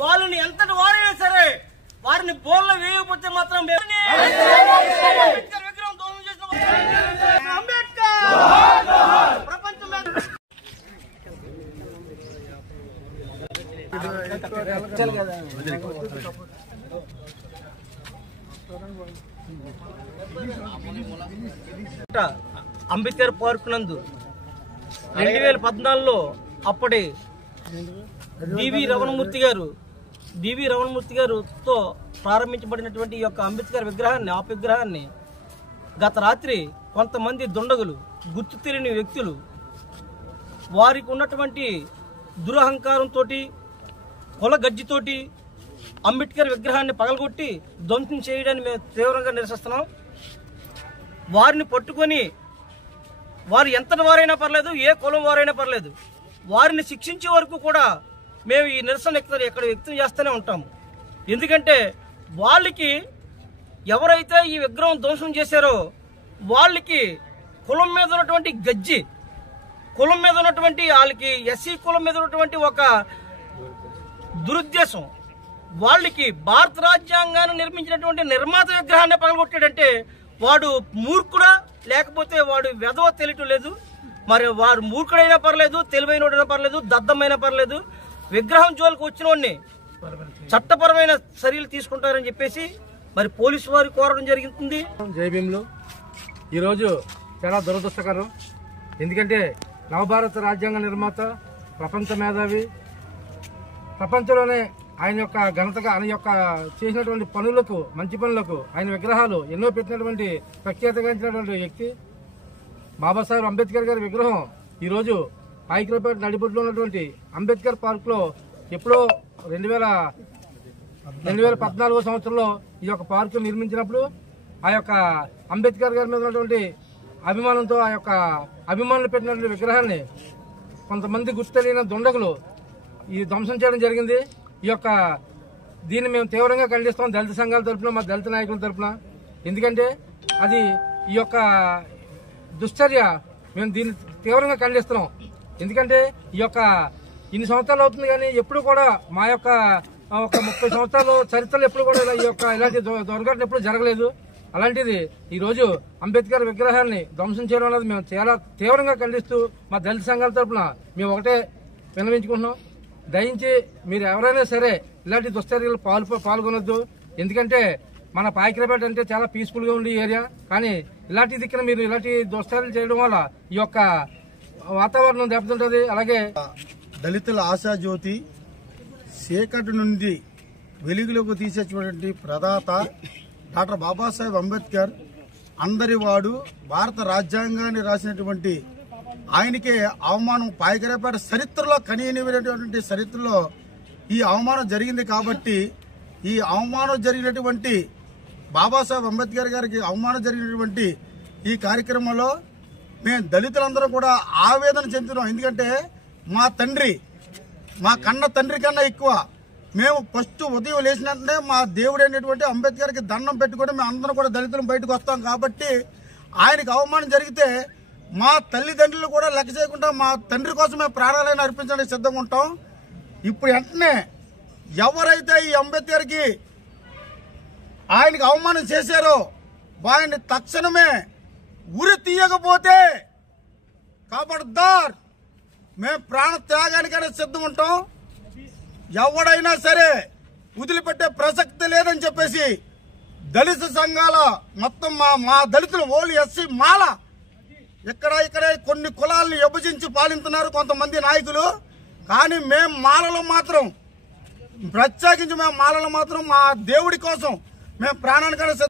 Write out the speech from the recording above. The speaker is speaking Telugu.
వాళ్ళని ఎంతటి వారైనా సరే వారిని బోర్లో వేయకపోతే మాత్రం విగ్రహం దోషం చేసిన అంబేద్కర్ ప్రపంచం అంబేద్కర్ పార్క్ నందు 2014లో అప్పటి డివి రమణమూర్తి గారుతో ప్రారంభించబడినటువంటి ఈ యొక్క అంబేద్కర్ విగ్రహాన్ని గత రాత్రి కొంతమంది దుండగులు గుర్తు తెలియని వ్యక్తులు వారికి ఉన్నటువంటి దురహంకారంతో కుల గజ్జితోటి అంబేద్కర్ విగ్రహాన్ని పగలగొట్టి ధ్వంసం చేయడాన్ని మేము తీవ్రంగా నిరసిస్తున్నాం. వారిని పట్టుకొని వారు ఎంతటి వారైనా పర్లేదు, ఏ కులం వారైనా పర్లేదు, వారిని శిక్షించే వరకు కూడా మేము ఈ నిరసన ఇక్కడ వ్యక్తం చేస్తూనే ఉంటాము. ఎందుకంటే వాళ్ళకి ఎవరైతే ఈ విగ్రహం ధ్వంసం చేశారో వాళ్ళకి కులం మీద ఉన్నటువంటి గజ్జి, కులం మీద ఉన్నటువంటి వాళ్ళకి ఎస్సీ కులం మీద ఉన్నటువంటి ఒక దురుద్దేశం, వాళ్ళకి భారత రాజ్యాంగాన్ని నిర్మించినటువంటి నిర్మాత విగ్రహాన్ని పగలగొట్టాడంటే వాడు మూర్ఖుడా లేకపోతే వాడు వెధవ తెలియటం లేదు. మరి వాడు మూర్ఖుడైనా పర్లేదు, తెలివైనడైనా పర్లేదు, దద్దమైనా పర్లేదు, విగ్రహం జోలికి వచ్చిన వాడిని చట్టపరమైన చర్యలు తీసుకుంటారని చెప్పేసి మరి పోలీసు వారు కోరడం జరుగుతుంది. జై భీమ్లు ఈరోజు చాలా దురదృష్టకరం. ఎందుకంటే నవభారత రాజ్యాంగ నిర్మాత, ప్రపంచ మేధావి, ప్రపంచంలోనే ఆయన యొక్క ఘనతగా ఆయన యొక్క చేసినటువంటి పనులకు, మంచి పనులకు ఆయన విగ్రహాలు ఎన్నో పెట్టినటువంటి ప్రఖ్యాతగాంచినటువంటి వ్యక్తి బాబాసాహెబ్ అంబేద్కర్ గారి విగ్రహం ఈరోజు పాయికరపేట నడిబొడ్లో ఉన్నటువంటి అంబేద్కర్ పార్క్లో ఎప్పుడో 2014 సంవత్సరంలో ఈ యొక్క పార్కు నిర్మించినప్పుడు ఆ యొక్క అంబేద్కర్ గారి మీద ఉన్నటువంటి అభిమానంతో ఆ యొక్క అభిమానులు పెట్టినటువంటి విగ్రహాన్ని కొంతమంది గుర్తు తెలియని దుండగులు ఈ ధ్వంసం చేయడం జరిగింది. ఈ యొక్క దీన్ని మేము తీవ్రంగా ఖండిస్తాం, దళిత సంఘాల తరఫున, మా దళిత నాయకుల తరఫున. ఎందుకంటే అది ఈ యొక్క దుశ్చర్య, మేము దీన్ని తీవ్రంగా ఖండిస్తున్నాం. ఎందుకంటే ఈ యొక్క ఇన్ని సంవత్సరాలు అవుతుంది కానీ ఎప్పుడు కూడా మా యొక్క ఒక 30 సంవత్సరాలు చరిత్రలో ఎప్పుడు కూడా ఇలాంటి దుర్ఘటన ఎప్పుడు జరగలేదు. అలాంటిది ఈరోజు అంబేద్కర్ విగ్రహాన్ని ధ్వంసం చేయడం అనేది మేము చాలా తీవ్రంగా ఖండిస్తూ మా దళిత సంఘాల తరఫున మేము ఒకటే విన్నవించుకుంటున్నాం. దయించి మీరు ఎవరైనా సరే ఇలాంటి దుశ్చర్యలు పాల్గొనొద్దు. ఎందుకంటే మన పాయికరపేట అంటే చాలా పీస్ఫుల్ గా ఉండే ఏరియా, కానీ ఇలాంటి దిక్కున మీరు ఇలాంటి దుశ్చర్యలు చేయడం వల్ల ఈ యొక్క వాతావరణం దెబ్బతింటది. అలాగే దళితుల ఆశాజ్యోతి, చీకటి నుండి వెలుగులోకి తీసేటువంటి ప్రదాత డాక్టర్ బాబాసాహెబ్ అంబేద్కర్, అందరివాడు, భారత రాజ్యాంగాన్ని రాసినటువంటి ఆయనకే అవమానం పాయికరపేట చరిత్రలో కనీయనిటువంటి చరిత్రలో ఈ అవమానం జరిగింది. కాబట్టి ఈ అవమానం జరిగినటువంటి బాబాసాహెబ్ అంబేద్కర్ గారికి అవమానం జరిగినటువంటి ఈ కార్యక్రమంలో మేము దళితులందరూ కూడా ఆవేదన చెందుతున్నాం. ఎందుకంటే మా తండ్రి, మా కన్న తండ్రి కన్నా ఎక్కువ మేము ఫస్ట్ ఉదయం లేచినట్టే మా దేవుడు అయినటువంటి అంబేద్కర్కి దండం పెట్టుకుని మేము అందరం కూడా దళితులు బయటకు వస్తాం. కాబట్టి ఆయనకు అవమానం జరిగితే మా తల్లిదండ్రులు కూడా లెక్క చేయకుండా మా తండ్రి కోసం మేము ప్రాణాలైనా అర్పించడానికి సిద్ధంగా ఉంటాం. ఇప్పుడు వెంటనే ఎవరైతే ఈ అంబేద్కర్కి ఆయనకి అవమానం చేశారో వారిని తక్షణమే ఉరి తీయకపోతే ఖబర్దార్ మేము ప్రాణ త్యాగానికైనా సిద్ధం ఉంటాం. ఎవడైనా సరే వదిలిపెట్టే ప్రసక్తి లేదని చెప్పేసి దళిత సంఘాల మొత్తం మా దళితులు ఓన్లీ ఎస్సీ మాల ఇక్కడే కొన్ని కులాలను విభజించి పాలిస్తున్నారు కొంతమంది నాయకులు. కానీ మేము మాలలో మాత్రం, ప్రత్యేకించి మేము మాలలో మాత్రం మా దేవుడి కోసం మేము ప్రాణానికైనా